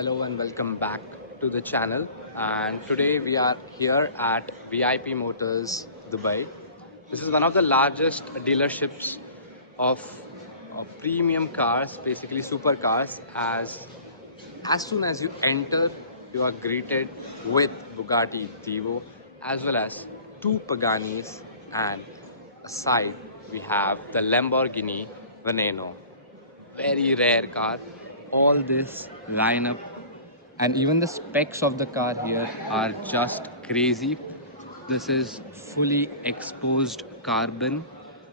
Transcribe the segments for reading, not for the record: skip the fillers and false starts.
Hello and welcome back to the channel. And today we are here at VIP Motors Dubai. This is one of the largest dealerships of, premium cars, basically supercars. As soon as you enter, you are greeted with Bugatti Divo as well as two Paganis, and aside we have the Lamborghini Veneno. Very rare car. All this lineup and even the specs of the car here are just crazy. This is fully exposed carbon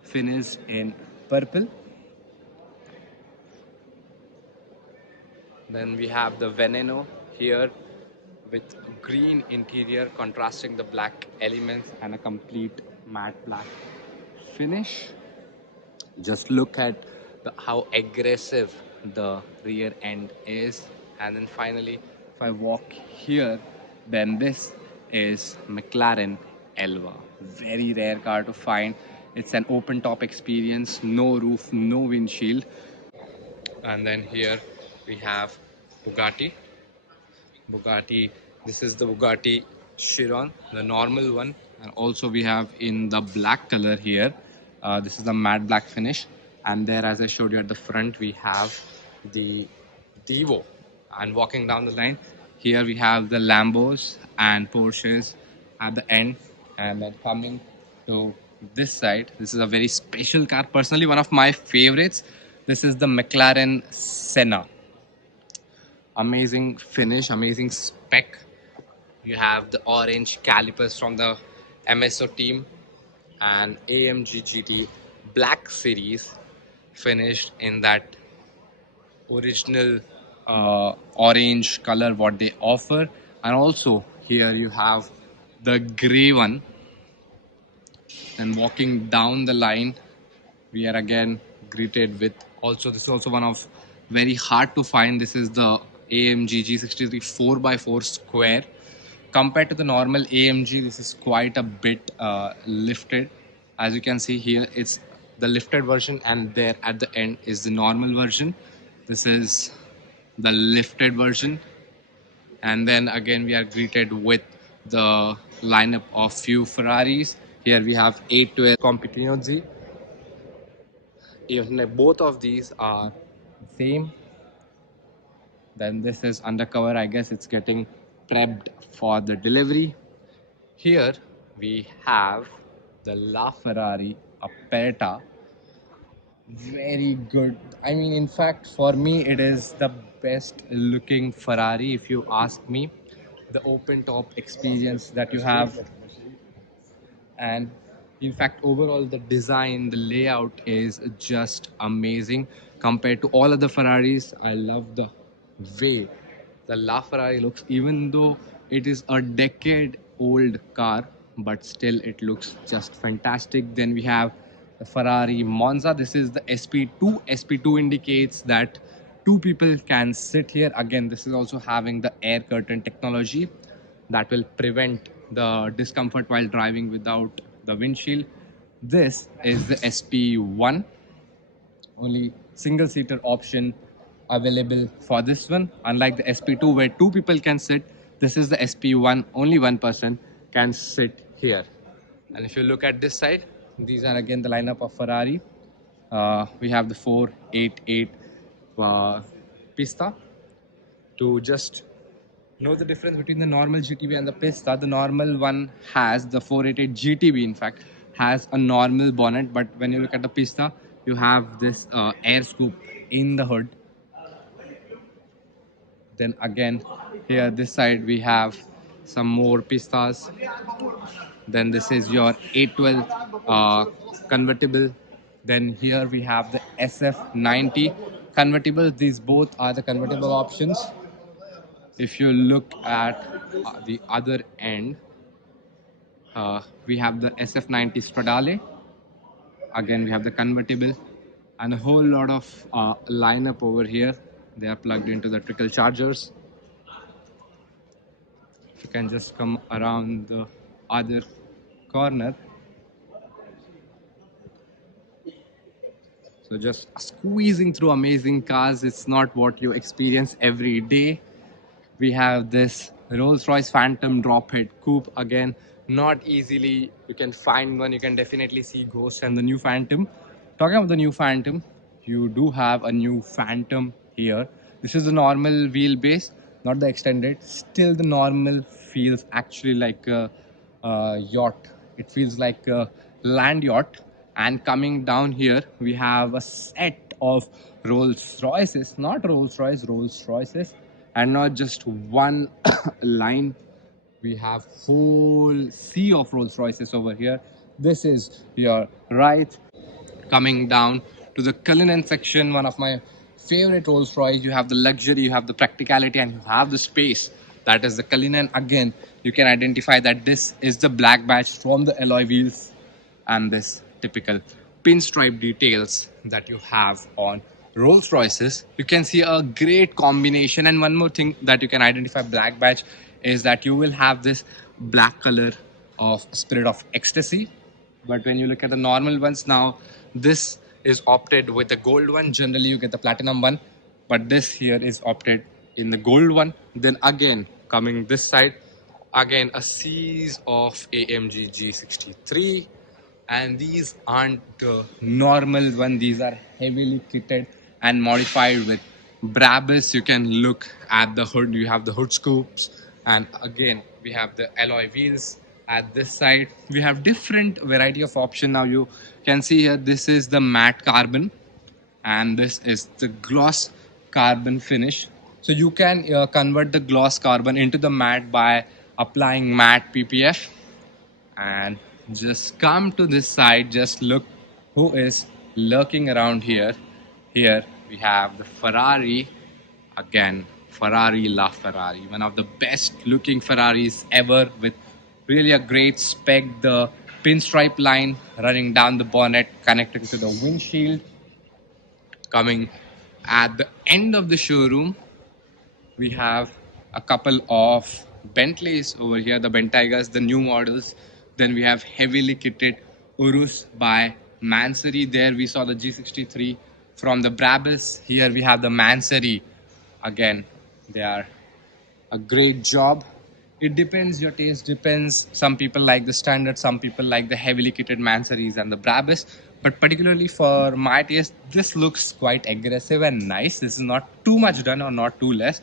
finished in purple. Then we have the Veneno here with green interior contrasting the black elements and a complete matte black finish. Just look at how aggressive the rear end is. And then finally, if I walk here, then this is McLaren Elva. Very rare car to find. It's an open top experience, no roof, no windshield. And then here we have Bugatti. This is the Bugatti Chiron, the normal one. And also we have in the black color here. This is the matte black finish. And there, as I showed you at the front, we have the Divo. And walking down the line, here we have the Lambos and Porsches at the end. And then coming to this side, this is a very special car. Personally, one of my favorites. This is the McLaren Senna. Amazing finish, amazing spec. You have the orange calipers from the MSO team and AMG GT Black Series finished in that original orange color what they offer. And also here you have the gray one. And walking down the line, we are again greeted with also, this is also one of very hard to find. This is the AMG G63 4x4 square. Compared to the normal AMG, this is quite a bit lifted. As you can see here, it's the lifted version, and there at the end is the normal version. This is the lifted version. And then again we are greeted with the lineup of few Ferraris. Here we have 812 Compitinozi. Even both of these are same. Then this is undercover. I guess it's getting prepped for the delivery. Here we have the LaFerrari Aperta. Very good. I mean, in fact, for me, it is the best looking Ferrari if you ask me. The open top experience that you have, and in fact overall the design, the layout is just amazing compared to all other Ferraris. I love the way the LaFerrari looks, even though it is a decade old car, but still it looks just fantastic. Then we have the Ferrari Monza. This is the SP2. SP2 indicates that two people can sit here. Again, this is also having the air curtain technology that will prevent the discomfort while driving without the windshield. This is the SP1, only single seater option available for this one. Unlike the SP2 where two people can sit, this is the SP1, only one person can sit here. And if you look at this side, these are again the lineup of Ferrari. We have the 488 Pista. To just know the difference between the normal GTB and the Pista, the normal one has the 488 GTB, in fact, has a normal bonnet, but when you look at the Pista, you have this air scoop in the hood. Then again, here this side we have some more Pistas. Then this is your 812 convertible. Then here we have the SF90 convertible. These both are the convertible options. If you look at the other end, we have the SF90 Stradale. Again, we have the convertible and a whole lot of lineup over here. They are plugged into the trickle chargers. If you can just come around the other corner. So just squeezing through amazing cars. It's not what you experience every day. We have this Rolls-Royce Phantom drop head coupe. Again, not easily you can find one. You can definitely see Ghost and the new Phantom. Talking about the new Phantom, you do have a new Phantom here. This is the normal wheelbase, not the extended. Still, the normal feels actually like a yacht. It feels like a land yacht. And coming down here, we have a set of Rolls Royces, not Rolls Royce, Rolls Royces, and not just one line. We have whole sea of Rolls Royces over here. This is your right. Coming down to the Cullinan section, one of my favorite Rolls Royce. You have the luxury, you have the practicality, and you have the space. That is the Cullinan. Again, you can identify that this is the black badge from the alloy wheels and this typical pinstripe details that you have on Rolls Royces. You can see a great combination. And one more thing that you can identify black badge is that you will have this black color of spirit of ecstasy. But when you look at the normal ones now, this is opted with the gold one. Generally, you get the platinum one, but this here is opted in the gold one. Then again, coming this side, again a series of AMG G63, and these aren't the normal one. These are heavily kitted and modified with Brabus. You can look at the hood. You have the hood scoops, and again we have the alloy wheels. At this side we have different variety of option. Now you can see here, this is the matte carbon and this is the gloss carbon finish. So you can convert the gloss carbon into the matte by applying matte PPF. And just come to this side, just look who is lurking around here. Here we have the Ferrari. Again, Ferrari La Ferrari, one of the best looking Ferraris ever, with really a great spec. The pinstripe line running down the bonnet connecting to the windshield. Coming at the end of the showroom, we have a couple of Bentleys over here, the Bentaygas, the new models. Then we have heavily kitted Urus by Mansory. There we saw the G63 from the Brabus. Here we have the Mansory. Again, they are a great job. It depends, your taste depends. Some people like the standard, some people like the heavily kitted Mansorys and the Brabus. But particularly for my taste, this looks quite aggressive and nice. This is not too much done or not too less,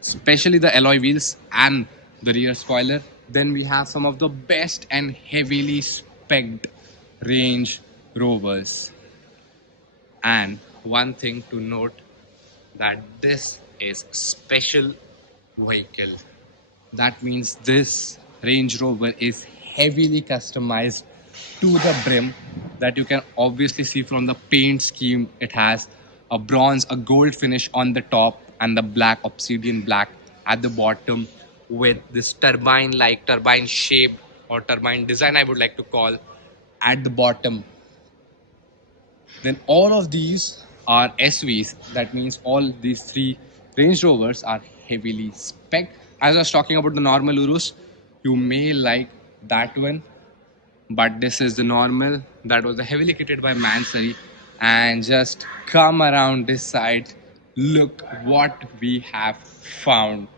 especially the alloy wheels and the rear spoiler. Then we have some of the best and heavily specced Range Rovers. And one thing to note, that this is special vehicle. That means this Range Rover is heavily customized to the brim, that you can obviously see from the paint scheme. It has a bronze, a gold finish on the top and the black, obsidian black at the bottom, with this turbine shape or turbine design, I would like to call, at the bottom. Then all of these are SVs. That means all these three Range Rovers are heavily spec. As I was talking about the normal Urus, you may like that one, but this is the normal. That was the heavily kitted by Mansory. And just come around this side, look what we have found.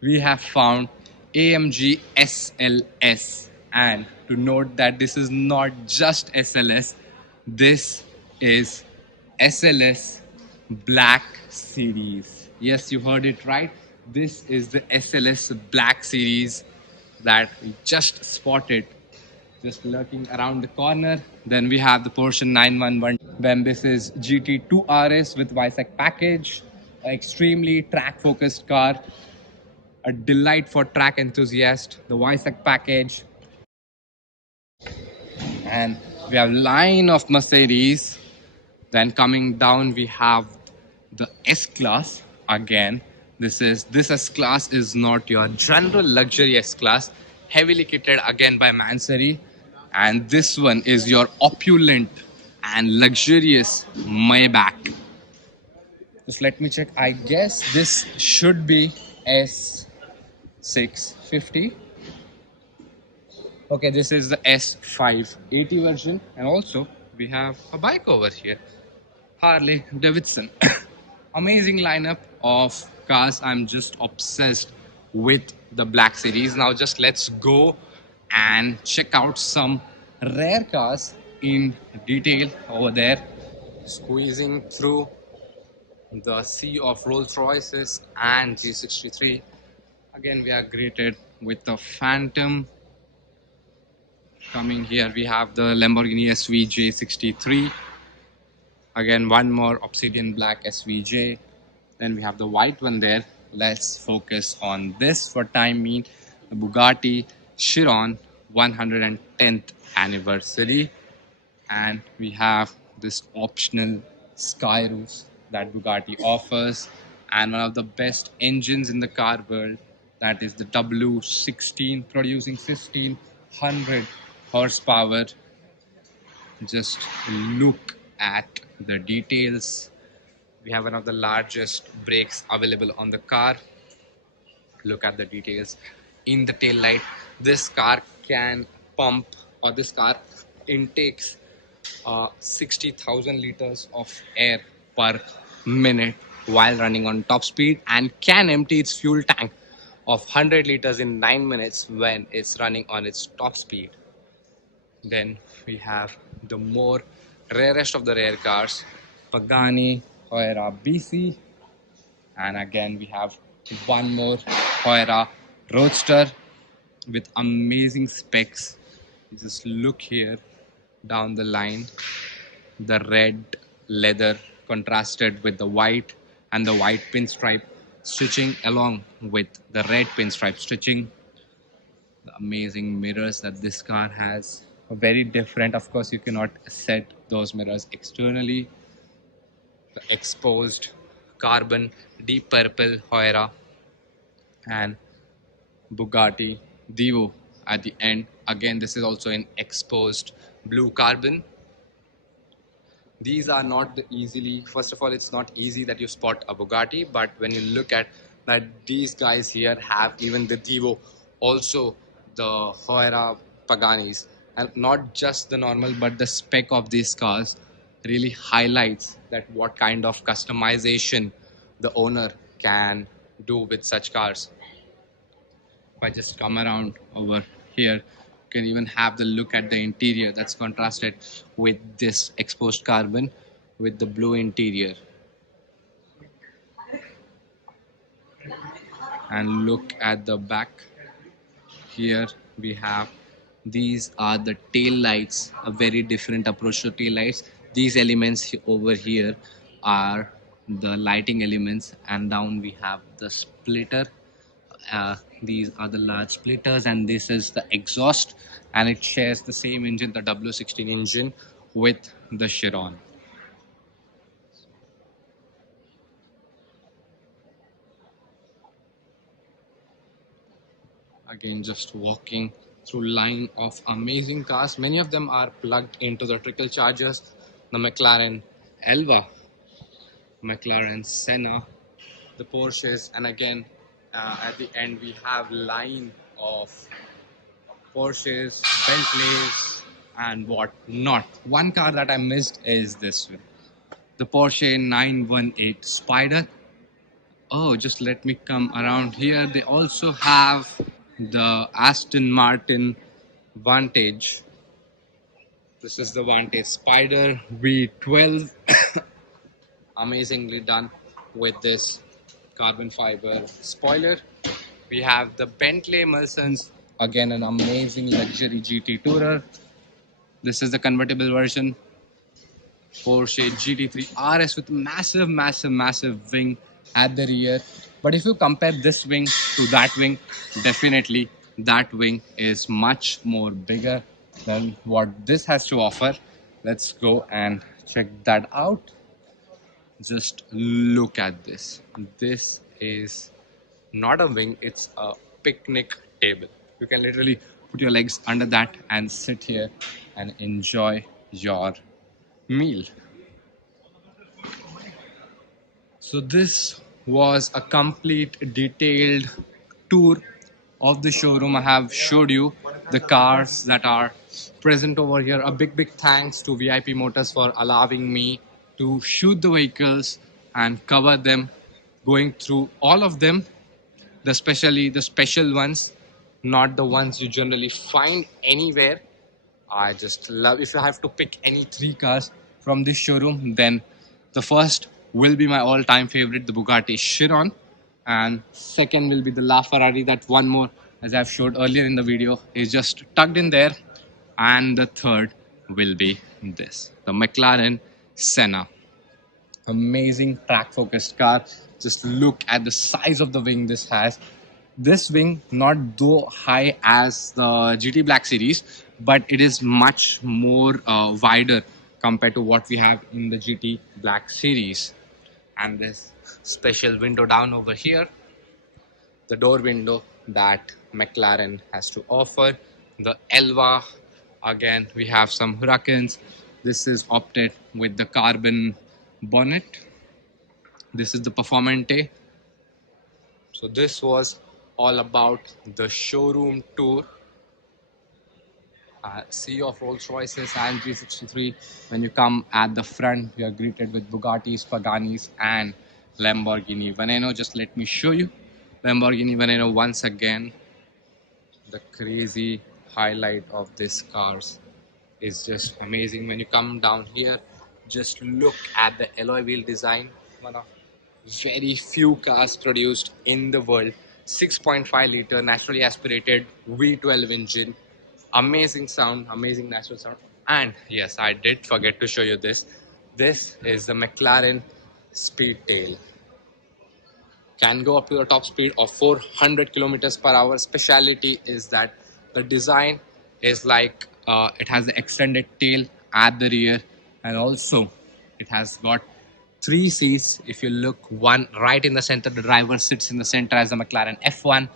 We have found AMG SLS. And to note that this is not just SLS, this is SLS Black Series. Yes, you heard it right. This is the SLS Black Series that we just spotted, just lurking around the corner. Then we have the Porsche 911. Then this is GT2 RS with YSEC package, an extremely track focused car, a delight for track enthusiasts. The YSEC package. And we have line of Mercedes. Then coming down we have the S class. Again, this S class is not your general luxury S class, heavily kitted again by Mansory. And this one is your opulent and luxurious Maybach. Just let me check. I guess this should be S650. Okay, this is the S580 version. And also we have a bike over here, Harley Davidson. Amazing lineup of cars. I'm just obsessed with the Black Series. Now just let's go and check out some rare cars in detail over there, squeezing through the sea of Rolls-Royces and G63. Again, we are greeted with the Phantom. Coming here, we have the Lamborghini SVJ 63. Again, one more Obsidian Black SVJ. Then we have the white one there. Let's focus on this for time being. The Bugatti Chiron 110th anniversary. And we have this optional sky roof that Bugatti offers. And one of the best engines in the car world, that is the W16, producing 1500 horsepower. Just look at the details. We have one of the largest brakes available on the car. Look at the details in the tail light. This car can pump, or this car intakes 60,000 liters of air per minute while running on top speed, and can empty its fuel tank of 100 liters in 9 minutes when it's running on its top speed. Then we have the more rarest of the rare cars, Pagani Huayra BC, and again we have one more Huayra Roadster with amazing specs. Just look here down the line, the red leather contrasted with the white, and the white pinstripe stitching along with the red pinstripe stitching. The amazing mirrors that this car has are very different. Of course, you cannot set those mirrors externally. The exposed carbon deep purple Huayra and Bugatti Divo at the end. Again, this is also in exposed blue carbon. These are not easily, first of all, it's not easy that you spot a Bugatti, but when you look at that, these guys here have even the Divo, also the Huayra Paganis, and not just the normal, but the spec of these cars really highlights that what kind of customization the owner can do with such cars. If I just come around over here, you can even have the look at the interior that's contrasted with this exposed carbon with the blue interior. And look at the back. Here we have, these are the tail lights, a very different approach to tail lights. These elements over here are the lighting elements, and down we have the splitter. These are the large splitters, and this is the exhaust, and it shares the same engine, the W16 engine, with the Chiron. Again, just walking through line of amazing cars. Many of them are plugged into the trickle chargers. The McLaren Elva, McLaren Senna, the Porsches, and again at the end we have line of Porsches, Bentleys, and what not. One car that I missed is this one, the Porsche 918 Spider. Oh, just let me come around here. They also have the Aston Martin Vantage. This is the Vantage Spider V12. Amazingly done with this carbon fiber spoiler. We have the Bentley Mulsanne, again an amazing luxury GT Tourer. This is the convertible version. Porsche GT3 RS with massive wing at the rear. But if you compare this wing to that wing, definitely that wing is much more bigger than what this has to offer. Let's go and check that out. Just look at this. This is not a wing, it's a picnic table. You can literally put your legs under that and sit here and enjoy your meal. So this was a complete detailed tour of the showroom. I have showed you the cars that are present over here. A big thanks to VIP Motors for allowing me to shoot the vehicles and cover them, going through all of them. especially the special ones, not the ones you generally find anywhere. I just love. If you have to pick any three cars from this showroom, then the first will be my all-time favorite, the Bugatti Chiron, and second will be the La Ferrari. That one more, as I've showed earlier in the video, is just tucked in there, and the third will be this, the McLaren Senna. Amazing track focused car. Just look at the size of the wing this has. This wing not though high as the GT Black series, but it is much more wider compared to what we have in the GT Black series. And this special window down over here, the door window that McLaren has to offer. The Elva, again we have some Hurricanes. This is opted with the carbon bonnet. This is the Performante. So this was all about the showroom tour. Sea of Rolls-Royces and 363. When you come at the front, you are greeted with Bugattis, Paganis and Lamborghini Veneno. Just let me show you Lamborghini Veneno once again. The crazy highlight of this cars is just amazing. When you come down here, just look at the alloy wheel design. One of very few cars produced in the world. 6.5 liter naturally aspirated V12 engine. Amazing sound, amazing natural sound. And yes, I did forget to show you this. This is the McLaren Speedtail. Can go up to the top speed of 400 kilometers per hour. Speciality is that the design is like it has the extended tail at the rear, and also it has got 3 seats. If you look, one right in the center, the driver sits in the center as the McLaren F1.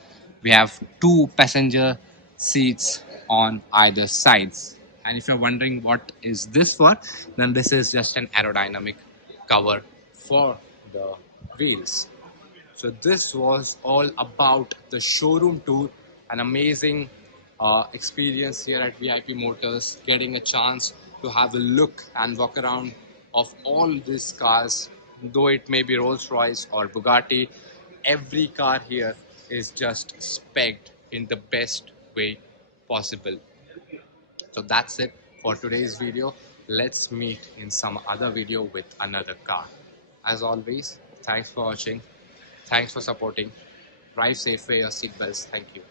We have 2 passenger seats on either sides. And if you're wondering what is this for, then this is just an aerodynamic cover for the wheels. So this was all about the showroom tour, an amazing experience here at VIP Motors, getting a chance to have a look and walk around of all these cars. Though it may be Rolls-Royce or Bugatti, every car here is just specced in the best way possible. So that's it for today's video. Let's meet in some other video with another car. As always, thanks for watching. Thanks for supporting. Drive safe, wear your seatbelts. Thank you.